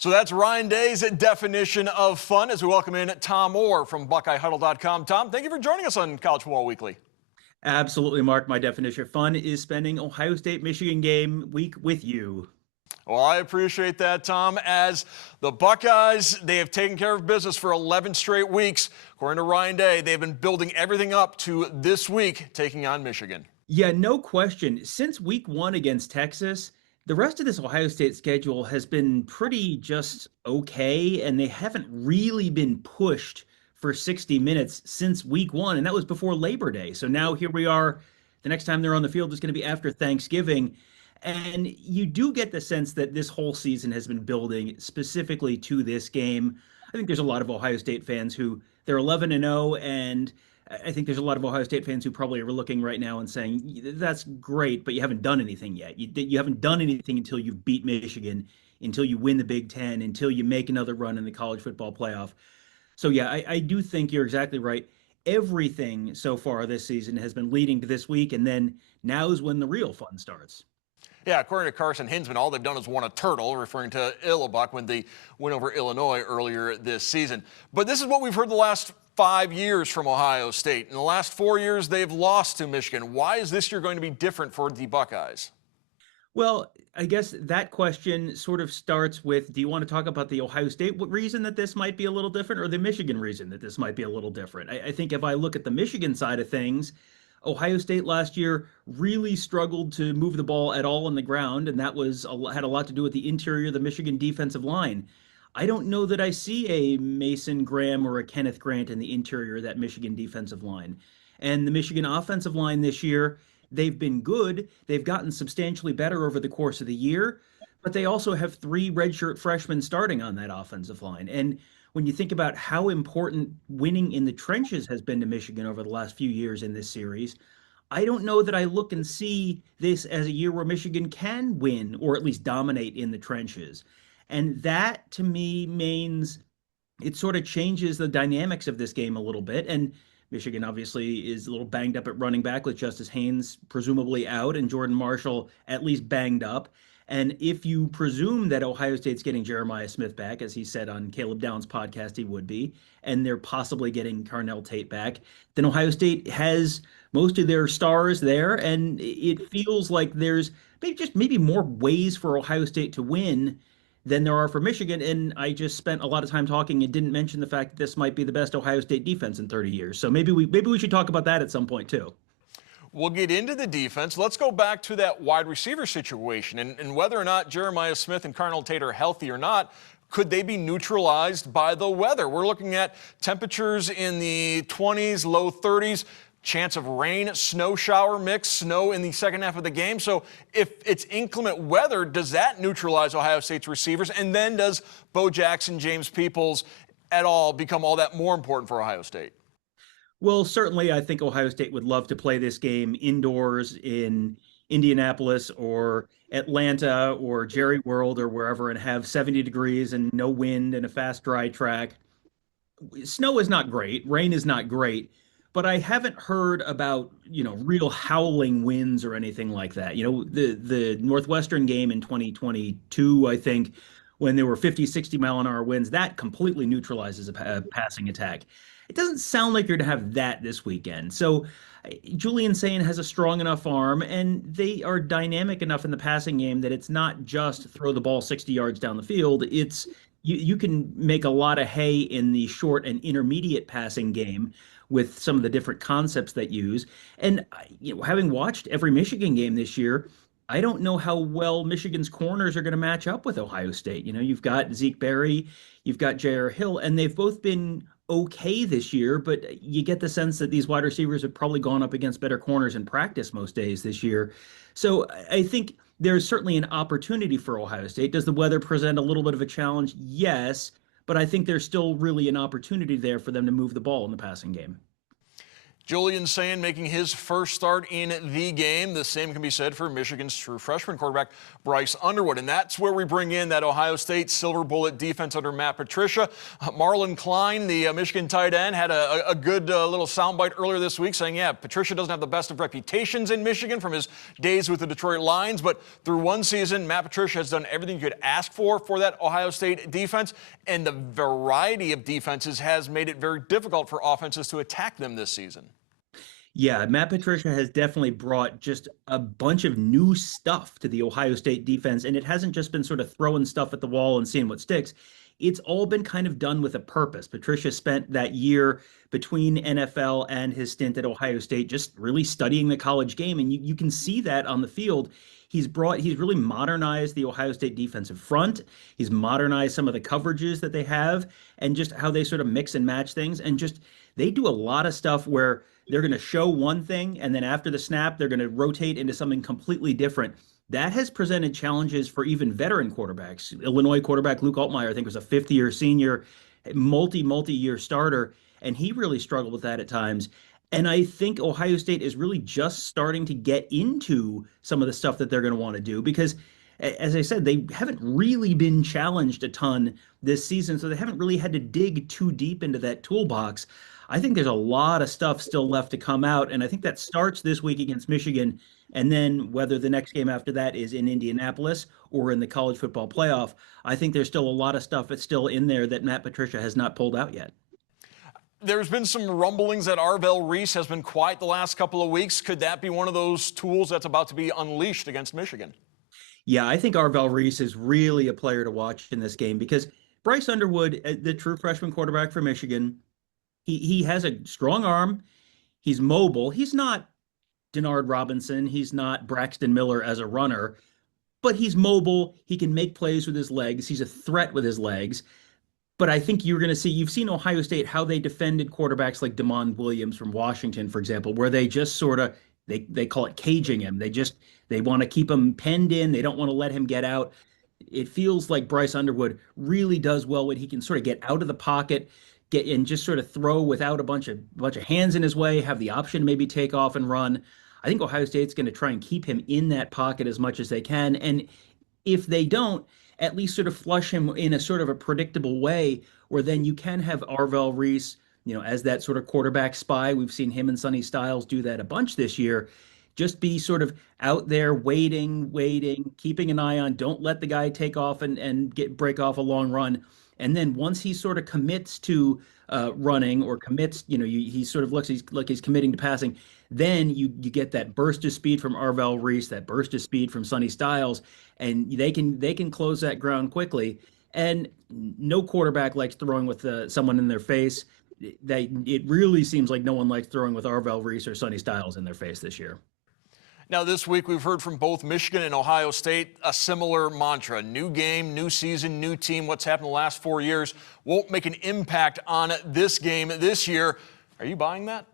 So that's Ryan Day's definition of fun as we welcome in Tom Orr from BuckeyeHuddle.com. Tom, thank you for joining us on College Football Weekly. Absolutely, Mark. My definition of fun is spending Ohio State-Michigan game week with you. Well, I appreciate that, Tom. As the Buckeyes, they have taken care of business for 11 straight weeks. According to Ryan Day, they've been building everything up to this week, taking on Michigan. Yeah, no question. Since week one against Texas, the rest of this Ohio State schedule has been pretty just okay, and they haven't really been pushed for 60 minutes since week one, and that was before Labor Day. So now here we are. The next time they're on the field is going to be after Thanksgiving. And you do get the sense that this whole season has been building specifically to this game. I think there's a lot of Ohio State fans who they're 11-0, and I think there's a lot of Ohio State fans who probably are looking right now and saying, that's great, but you haven't done anything yet. You haven't done anything until you beat Michigan, until you win the Big Ten, until you make another run in the college football playoff. So, yeah, I do think you're exactly right. Everything so far this season has been leading to this week, and then now is when the real fun starts. Yeah, according to Carson Hinsman, all they've done is won a turtle, referring to Illinois when they went over Illinois earlier this season. But this is what we've heard the last 5 years from Ohio State. In the last 4 years, they've lost to Michigan. Why is this year going to be different for the Buckeyes? Well, I guess that question sort of starts with, do you want to talk about the Ohio State reason that this might be a little different or the Michigan reason that this might be a little different? I think if I look at the Michigan side of things, Ohio State last year really struggled to move the ball at all on the ground, and that had a lot to do with the interior of the Michigan defensive line. I don't know that I see a Mason Graham or a Kenneth Grant in the interior of that Michigan defensive line. And the Michigan offensive line this year, they've been good. They've gotten substantially better over the course of the year, but they also have 3 redshirt freshmen starting on that offensive line. And when you think about how important winning in the trenches has been to Michigan over the last few years in this series, I don't know that I look and see this as a year where Michigan can win or at least dominate in the trenches. And that, to me, means it sort of changes the dynamics of this game a little bit. And Michigan obviously is a little banged up at running back with Justice Haynes presumably out and Jordan Marshall at least banged up. And if you presume that Ohio State's getting Jeremiah Smith back, as he said on Caleb Downs' podcast he would be, and they're possibly getting Carnell Tate back, then Ohio State has most of their stars there, and it feels like there's maybe more ways for Ohio State to win than there are for Michigan. And I just spent a lot of time talking and didn't mention the fact that this might be the best Ohio State defense in 30 years. So maybe we should talk about that at some point too. We'll get into the defense. Let's go back to that wide receiver situation and whether or not Jeremiah Smith and Carnell Tate are healthy or not. Could they be neutralized by the weather? We're looking at temperatures in the 20s, low 30s, chance of rain, snow shower mix, snow in the second half of the game. So if it's inclement weather, does that neutralize Ohio State's receivers? And then does Bo Jackson, James Peoples at all become all that more important for Ohio State? Well, certainly I think Ohio State would love to play this game indoors in Indianapolis or Atlanta or Jerry World or wherever and have 70 degrees and no wind and a fast, dry track. Snow is not great. Rain is not great. But I haven't heard about, real howling winds or anything like that. The Northwestern game in 2022, I think, when there were 50, 60 mile an hour winds, that completely neutralizes a passing attack. It doesn't sound like you're going to have that this weekend. So Julian Sayin has a strong enough arm, and they are dynamic enough in the passing game that it's not just throw the ball 60 yards down the field. It's you can make a lot of hay in the short and intermediate passing game with some of the different concepts that use. And having watched every Michigan game this year, I don't know how well Michigan's corners are going to match up with Ohio State. You've got Zeke Berry, you've got J.R. Hill, and they've both been okay this year, but you get the sense that these wide receivers have probably gone up against better corners in practice most days this year. So I think there's certainly an opportunity for Ohio State. Does the weather present a little bit of a challenge? Yes, but I think there's still really an opportunity there for them to move the ball in the passing game. Julian Sand making his first start in the game. The same can be said for Michigan's true freshman quarterback, Bryce Underwood. And that's where we bring in that Ohio State Silver Bullet defense under Matt Patricia. Marlon Klein, the Michigan tight end, had a good little soundbite earlier this week saying, yeah, Patricia doesn't have the best of reputations in Michigan from his days with the Detroit Lions, but through one season, Matt Patricia has done everything you could ask for that Ohio State defense, and the variety of defenses has made it very difficult for offenses to attack them this season. Yeah, Matt Patricia has definitely brought just a bunch of new stuff to the Ohio State defense, and it hasn't just been sort of throwing stuff at the wall and seeing what sticks. It's all been kind of done with a purpose. Patricia spent that year between NFL and his stint at Ohio State just really studying the college game, and you can see that on the field. He's really modernized the Ohio State defensive front. He's modernized some of the coverages that they have and just how they sort of mix and match things. And just they do a lot of stuff where they're going to show one thing, and then after the snap, they're going to rotate into something completely different. That has presented challenges for even veteran quarterbacks. Illinois quarterback Luke Altmaier, I think, was a fifth-year senior, multi-year starter, and he really struggled with that at times. And I think Ohio State is really just starting to get into some of the stuff that they're going to want to do because, as I said, they haven't really been challenged a ton this season, so they haven't really had to dig too deep into that toolbox. I think there's a lot of stuff still left to come out, and I think that starts this week against Michigan, and then whether the next game after that is in Indianapolis or in the college football playoff, I think there's still a lot of stuff that's still in there that Matt Patricia has not pulled out yet. There's been some rumblings that Arvell Reese has been quiet the last couple of weeks. Could that be one of those tools that's about to be unleashed against Michigan? Yeah, I think Arvell Reese is really a player to watch in this game because Bryce Underwood, the true freshman quarterback for Michigan, he has a strong arm. He's mobile. He's not Denard Robinson. He's not Braxton Miller as a runner, but he's mobile. He can make plays with his legs. He's a threat with his legs. But I think you're going to see, you've seen Ohio State, how they defended quarterbacks like Damon Williams from Washington, for example, where they just sort of, they call it caging him. They want to keep him penned in. They don't want to let him get out. It feels like Bryce Underwood really does well when he can sort of get out of the pocket, get and just sort of throw without a bunch of hands in his way, have the option to maybe take off and run. I think Ohio State's going to try and keep him in that pocket as much as they can. And if they don't, at least sort of flush him in a sort of a predictable way where then you can have Arvell Reese, as that sort of quarterback spy. We've seen him and Sonny Styles do that a bunch this year. Just be sort of out there waiting, keeping an eye on, don't let the guy take off and break off a long run. And then once he sort of commits to running or commits, he sort of looks like he's committing to passing, then you get that burst of speed from Arvell Reese, that burst of speed from Sonny Styles, and they can close that ground quickly. And no quarterback likes throwing with someone in their face. It really seems like no one likes throwing with Arvell Reese or Sonny Styles in their face this year. Now, this week we've heard from both Michigan and Ohio State a similar mantra: new game, new season, new team. What's happened the last 4 years won't make an impact on this game this year. Are you buying that?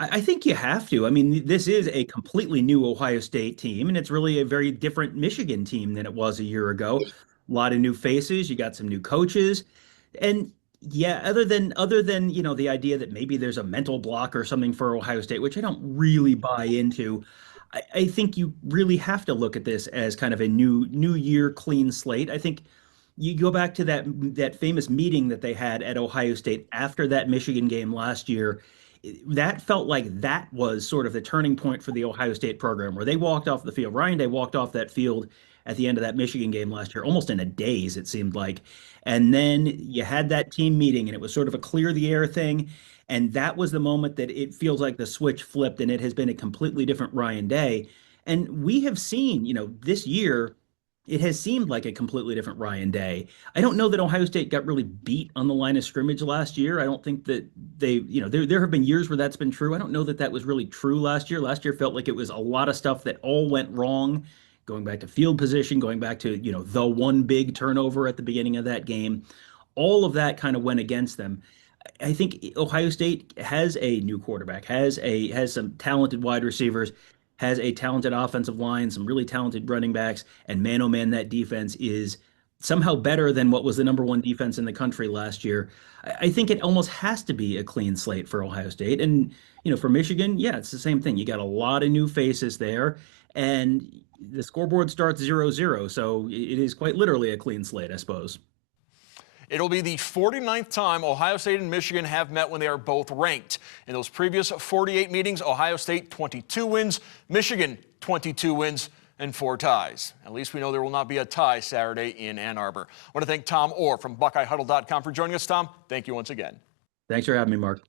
I think you have to. I mean, this is a completely new Ohio State team, and it's really a very different Michigan team than it was a year ago. A lot of new faces. You got some new coaches, and yeah, other than the idea that maybe there's a mental block or something for Ohio State, which I don't really buy into. I think you really have to look at this as kind of a new year, clean slate. I think you go back to that famous meeting that they had at Ohio State after that Michigan game last year. That felt like that was sort of the turning point for the Ohio State program, where they walked off the field. Ryan Day walked off that field at the end of that Michigan game last year, almost in a daze, it seemed like. And then you had that team meeting, and it was sort of a clear the air thing. And that was the moment that it feels like the switch flipped, and it has been a completely different Ryan Day. And we have seen, this year, it has seemed like a completely different Ryan Day. I don't know that Ohio State got really beat on the line of scrimmage last year. I don't think that there have been years where that's been true. I don't know that that was really true last year. Last year felt like it was a lot of stuff that all went wrong, going back to field position, going back to, the one big turnover at the beginning of that game. All of that kind of went against them. I think Ohio State has a new quarterback, has some talented wide receivers, has a talented offensive line, some really talented running backs, and man, oh man, that defense is somehow better than what was the number one defense in the country last year. I think it almost has to be a clean slate for Ohio State. And, for Michigan, yeah, it's the same thing. You got a lot of new faces there, and the scoreboard starts 0-0. So it is quite literally a clean slate, I suppose. It'll be the 49th time Ohio State and Michigan have met when they are both ranked. In those previous 48 meetings, Ohio State 22 wins, Michigan 22 wins, and 4 ties. At least we know there will not be a tie Saturday in Ann Arbor. I want to thank Tom Orr from BuckeyeHuddle.com for joining us. Tom, thank you once again. Thanks for having me, Mark.